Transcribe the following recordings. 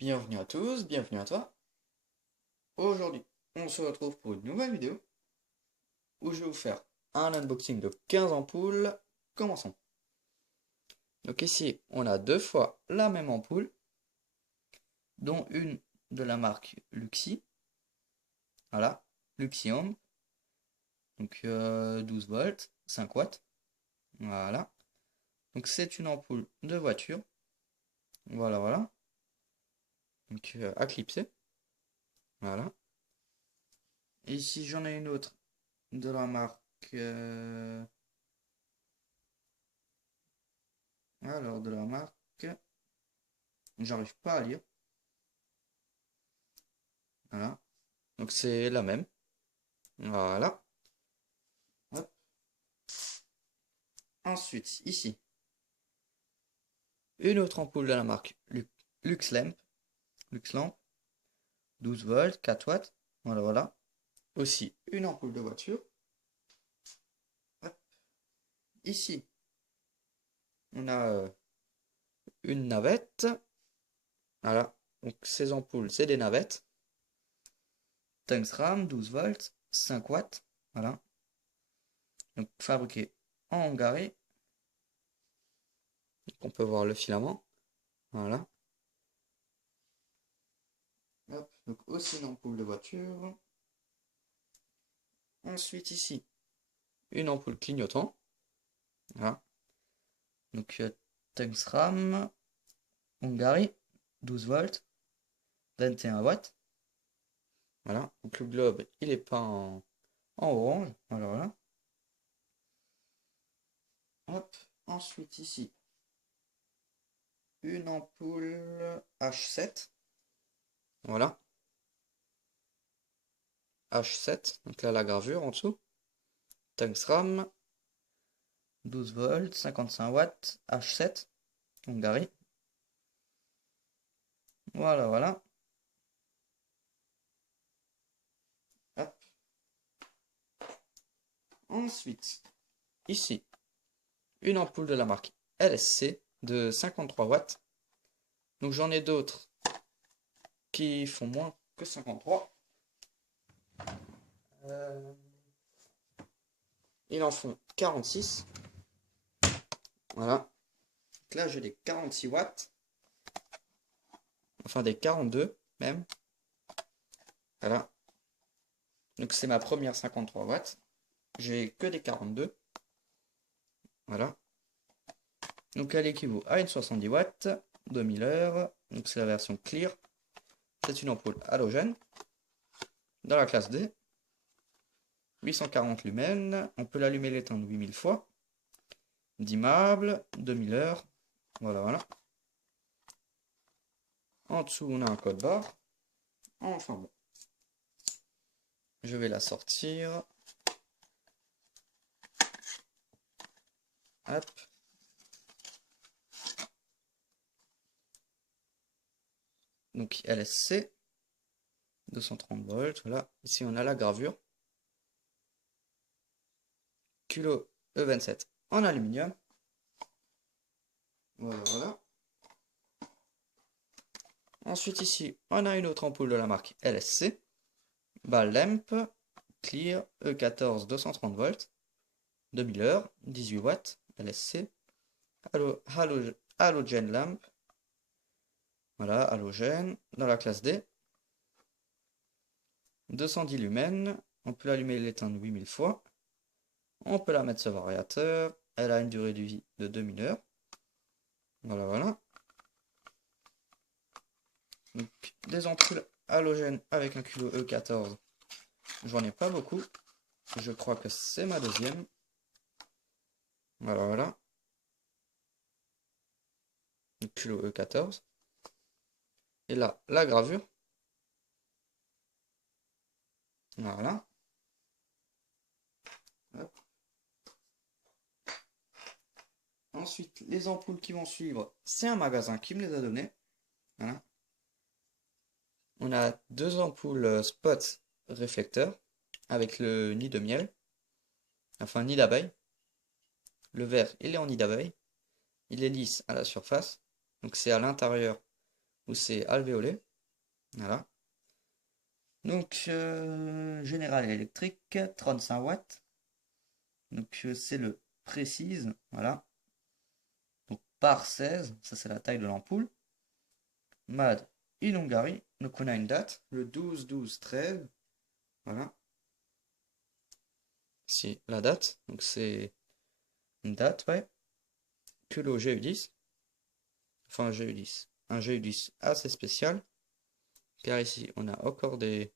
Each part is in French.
Bienvenue à tous, bienvenue à toi. Aujourd'hui, on se retrouve pour une nouvelle vidéo où je vais vous faire un unboxing de 15 ampoules. Commençons. Donc ici, on a deux fois la même ampoule, dont une de la marque Luxi. Voilà, Luxi Home. Donc 12 volts, 5 watts. Voilà. Donc c'est une ampoule de voiture. Voilà, voilà. Donc à clipser. Voilà. Et ici, j'en ai une autre de la marque... Alors, de la marque... J'arrive pas à lire. Voilà. Donc c'est la même. Voilà. Hop. Ensuite, ici, une autre ampoule de la marque Luxlamp. Luxlamp. 12 volts, 4 watts. Voilà, voilà. Aussi une ampoule de voiture. Hop. Ici, on a une navette. Voilà. Donc ces ampoules, c'est des navettes. Tungsram, 12 volts, 5 watts. Voilà. Donc fabriqué en Hongrie. Donc, on peut voir le filament. Voilà. Hop. Donc aussi une ampoule de voiture. Ensuite ici, une ampoule clignotant. Voilà. Donc Tungsram, Hongrie, 12 volts, 21 watts. Voilà. Donc le globe, il est peint en orange. Voilà, voilà. Hop. Ensuite ici, une ampoule H7. Voilà. H7. Donc là, la gravure en dessous. Tungsram, 12 volts, 55 watts, H7, Hongrie. Voilà, voilà. Hop. Ensuite, ici, une ampoule de la marque LSC de 53 watts. Donc j'en ai d'autres qui font moins que 53. Ils en font 46. Voilà. Donc là, j'ai des 46 watts. Enfin, des 42 même. Voilà. Donc c'est ma première 53 watts. J'ai que des 42. Voilà. Donc elle équivaut à une 70 watts, 2000 heures. Donc c'est la version clear. C'est une ampoule halogène. Dans la classe D. 840 lumens. On peut l'allumer et l'éteindre 8000 fois. Dimmable, 2000 heures. Voilà, voilà. En dessous, on a un code barre. Enfin bon. Je vais la sortir. Hop. Donc LSC. 230 volts. Voilà. Ici, on a la gravure. Culot E27 en aluminium. Voilà, voilà. Ensuite, ici, on a une autre ampoule de la marque LSC. Ball lamp. Clear E14 230 volts. 2000 heures. 18 watts. LSC. Halogen lamp. Voilà, halogène. Dans la classe D. 210 lumens. On peut l'allumer et l'éteindre 8000 fois. On peut la mettre sur variateur. Elle a une durée de vie de 2000 heures. Voilà, voilà. Donc, des ampoules halogènes avec un culot E14. J'en ai pas beaucoup. Je crois que c'est ma deuxième. Voilà, voilà. Le culot E14. Et là, la gravure. Voilà. Hop. Ensuite, les ampoules qui vont suivre, c'est un magasin qui me les a données. Voilà. On a deux ampoules spot réflecteurs avec le nid de miel. Enfin, nid d'abeille. Le vert, il est en nid d'abeille. Il est lisse à la surface. Donc c'est à l'intérieur où c'est alvéolé. Voilà. Donc, général électrique, 35 watts. Donc, c'est le précise. Voilà. Donc, par 16, ça c'est la taille de l'ampoule. Made in Hongrie. Donc, on a une date, le 12-12-13. Voilà. Ici, la date. Donc, c'est une date, ouais. Culot GU10. Enfin, un GU10. Un GU10 assez spécial. Car ici, on a encore de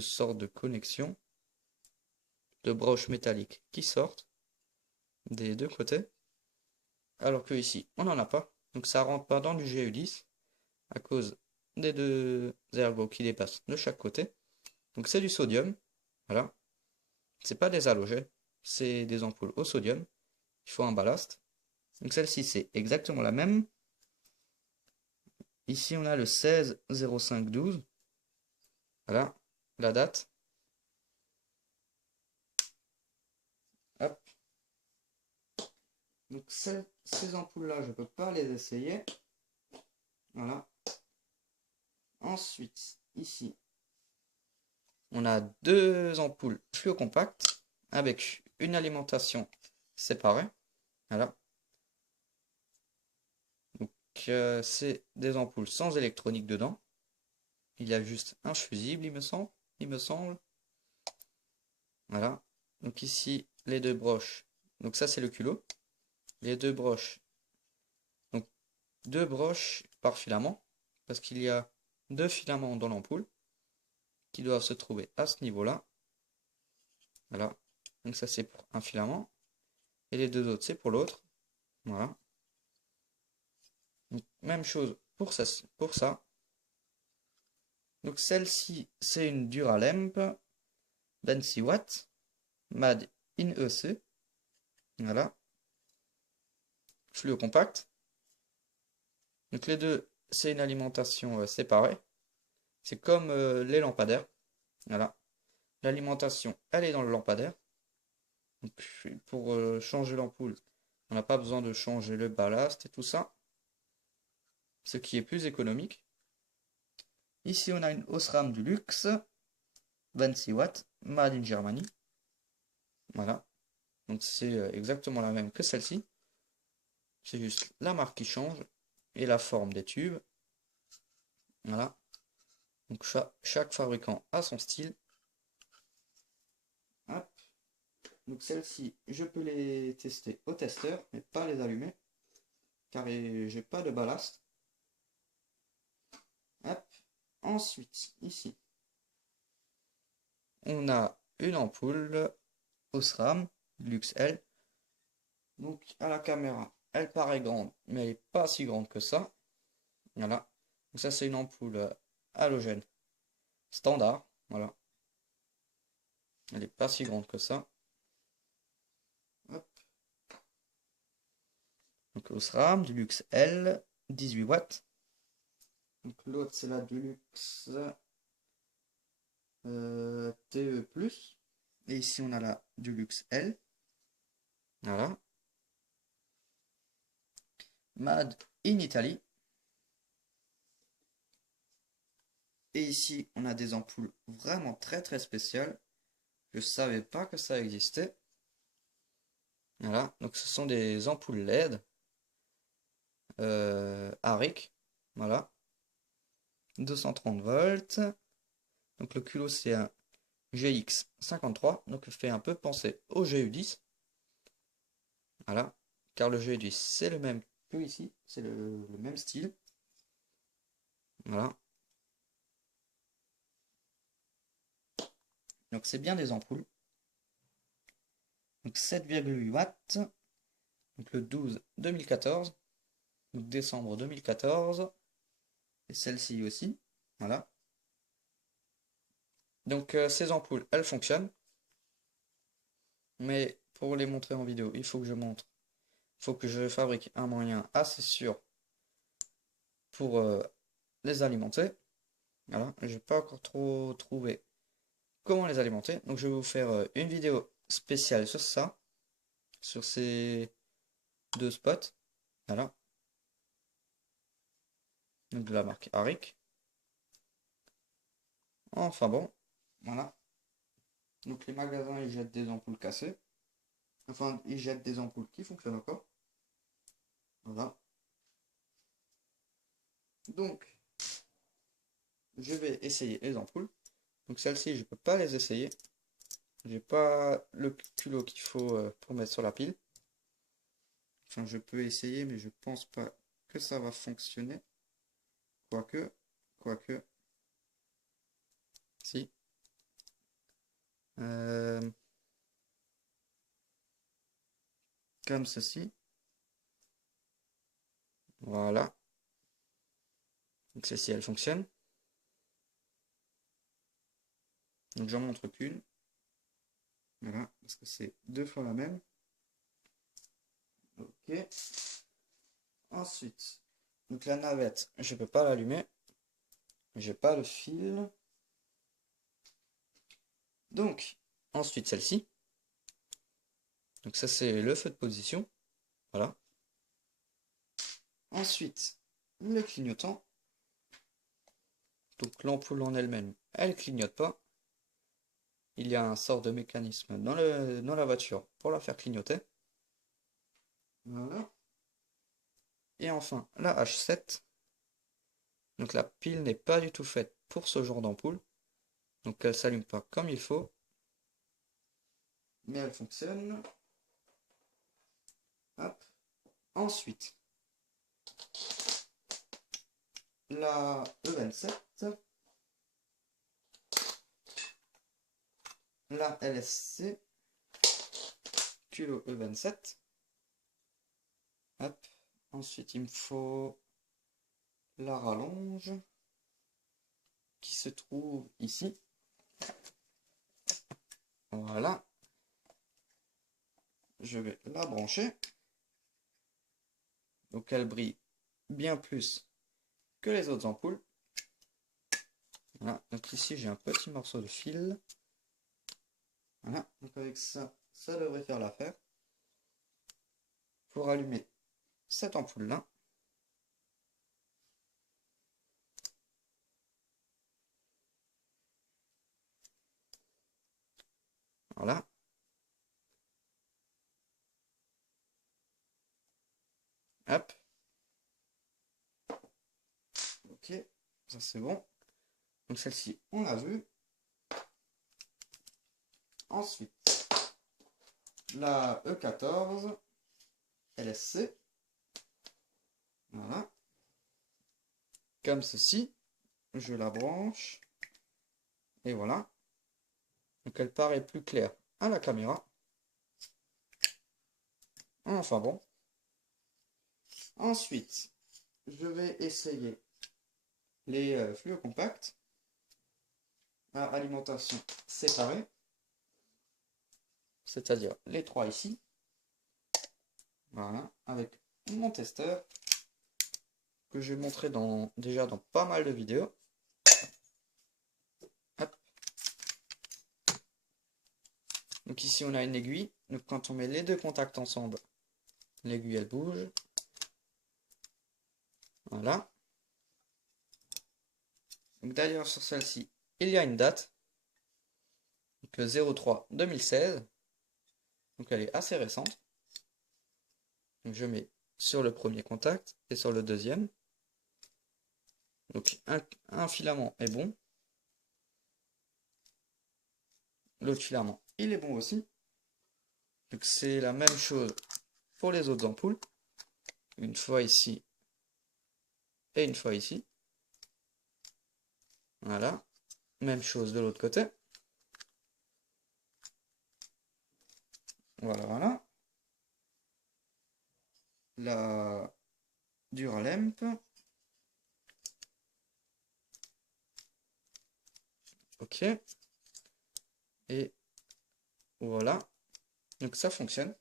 sortes de connexions. De broches métalliques qui sortent des deux côtés. Alors que ici, on n'en a pas. Donc, ça rentre pas dans du GU10 à cause des deux ergots qui dépassent de chaque côté. Donc, c'est du sodium. Voilà. C'est pas des halogènes. C'est des ampoules au sodium. Il faut un ballast. Donc, celle-ci, c'est exactement la même. Ici, on a le 16-05-12. Voilà, la date. Hop. Donc, ces ampoules-là, je ne peux pas les essayer. Voilà. Ensuite, ici, on a deux ampoules fluocompactes avec une alimentation séparée. Voilà. Donc, c'est des ampoules sans électronique dedans. Il y a juste un fusible, il me semble. Voilà. Donc ici, les deux broches. Donc ça, c'est le culot. Les deux broches. Donc, deux broches par filament. Parce qu'il y a deux filaments dans l'ampoule qui doivent se trouver à ce niveau-là. Voilà. Donc ça, c'est pour un filament. Et les deux autres, c'est pour l'autre. Voilà. Donc, même chose pour ça. Donc celle-ci, c'est une Duralemp 26 watts. Made in EC. Voilà. Fluo compact. Donc les deux, c'est une alimentation séparée. C'est comme les lampadaires. Voilà. L'alimentation, elle est dans le lampadaire. Donc, pour changer l'ampoule, on n'a pas besoin de changer le ballast et tout ça. Ce qui est plus économique. Ici, on a une Osram du luxe. 26 watts. Made in Germany. Voilà. Donc c'est exactement la même que celle-ci. C'est juste la marque qui change. Et la forme des tubes. Voilà. Donc chaque fabricant a son style. Hop. Donc celle-ci, je peux les tester au testeur, mais pas les allumer. Car j'ai pas de ballast. Hop. Ensuite, ici, on a une ampoule Osram Luxe L. Donc à la caméra, elle paraît grande, mais elle n'est pas si grande que ça. Voilà. Donc ça, c'est une ampoule halogène standard. Voilà. Elle n'est pas si grande que ça. Hop. Donc Osram du Luxe L, 18 watts. Donc l'autre, c'est la Deluxe TE+. Et ici, on a la Deluxe L. Voilà. Made in Italy. Et ici, on a des ampoules vraiment très spéciales. Je ne savais pas que ça existait. Voilà, donc ce sont des ampoules LED ARIC. Voilà. 230 volts. Donc le culot, c'est un GX53. Donc il fait un peu penser au GU10. Voilà. Car le GU10, c'est le même que ici. C'est le même style. Voilà. Donc c'est bien des ampoules. Donc 7,8 watts. Donc le 12 2014. Donc décembre 2014. Et celle-ci aussi. Voilà. Donc ces ampoules, elles fonctionnent. Mais pour les montrer en vidéo, il faut que je montre. Il faut que je fabrique un moyen assez sûr pour les alimenter. Voilà. Je n'ai pas encore trop trouvé comment les alimenter. Donc je vais vous faire une vidéo spéciale sur ça. Sur ces deux spots. Voilà. Donc de la marque Aric. Enfin bon, voilà. Donc les magasins ils jettent des ampoules cassées. Enfin, ils jettent des ampoules qui fonctionnent encore. Voilà. Donc, je vais essayer les ampoules. Donc celles-ci, je peux pas les essayer. J'ai pas le culot qu'il faut pour mettre sur la pile. Enfin, je peux essayer, mais je pense pas que ça va fonctionner. Quoique, si. Comme ceci. Voilà. Donc celle-ci, elle fonctionne. Donc j'en montre qu'une. Voilà, parce que c'est 2 fois la même. Ok. Ensuite, donc la navette, je peux pas l'allumer. J'ai pas le fil. Donc, ensuite celle-ci. Donc ça c'est le feu de position. Voilà. Ensuite, le clignotant. Donc l'ampoule en elle-même, elle clignote pas. Il y a un sort de mécanisme dans la voiture pour la faire clignoter. Voilà. Et enfin, la H7. Donc la pile n'est pas du tout faite pour ce genre d'ampoule. Donc elle s'allume pas comme il faut. Mais elle fonctionne. Hop. Ensuite, la E27. La LSC. Culot E27. Hop. Ensuite, il me faut la rallonge qui se trouve ici. Voilà. Je vais la brancher. Donc elle brille bien plus que les autres ampoules. Voilà. Donc ici j'ai un petit morceau de fil. Voilà. Donc avec ça, ça devrait faire l'affaire. Pour allumer cette ampoule là. Voilà. Hop. Ok. Ça c'est bon. Donc celle-ci, on l'a vu. Ensuite, la E14 LSC. Voilà. Comme ceci. Je la branche. Et voilà. Donc elle paraît plus claire à la caméra. Enfin bon. Ensuite, je vais essayer les fluos compacts à alimentation séparée. C'est-à-dire les 3 ici. Voilà. Avec mon testeur que j'ai montré déjà dans pas mal de vidéos. Hop. Donc ici on a une aiguille. Donc quand on met les deux contacts ensemble, l'aiguille elle bouge. Voilà. Donc d'ailleurs sur celle-ci, il y a une date. Donc le 03-2016. Donc elle est assez récente. Donc je mets sur le premier contact et sur le deuxième. Donc un filament est bon. L'autre filament, il est bon aussi. Donc c'est la même chose pour les autres ampoules. Une fois ici et une fois ici. Voilà. Même chose de l'autre côté. Voilà, voilà. La Duralemp. Ok. Et voilà. Donc ça fonctionne.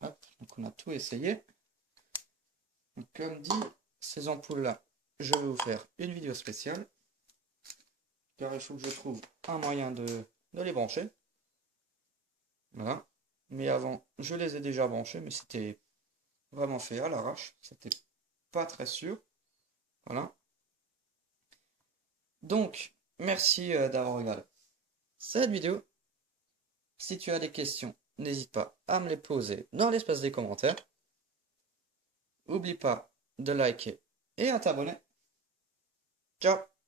Hop. Donc on a tout essayé. Donc comme dit, ces ampoules-là, je vais vous faire une vidéo spéciale. Car il faut que je trouve un moyen de les brancher. Voilà. Mais avant, je les ai déjà branchés, mais c'était vraiment fait à l'arrache. C'était pas très sûr. Voilà. Donc, merci d'avoir regardé cette vidéo. Si tu as des questions, n'hésite pas à me les poser dans l'espace des commentaires. N'oublie pas de liker et à t'abonner. Ciao!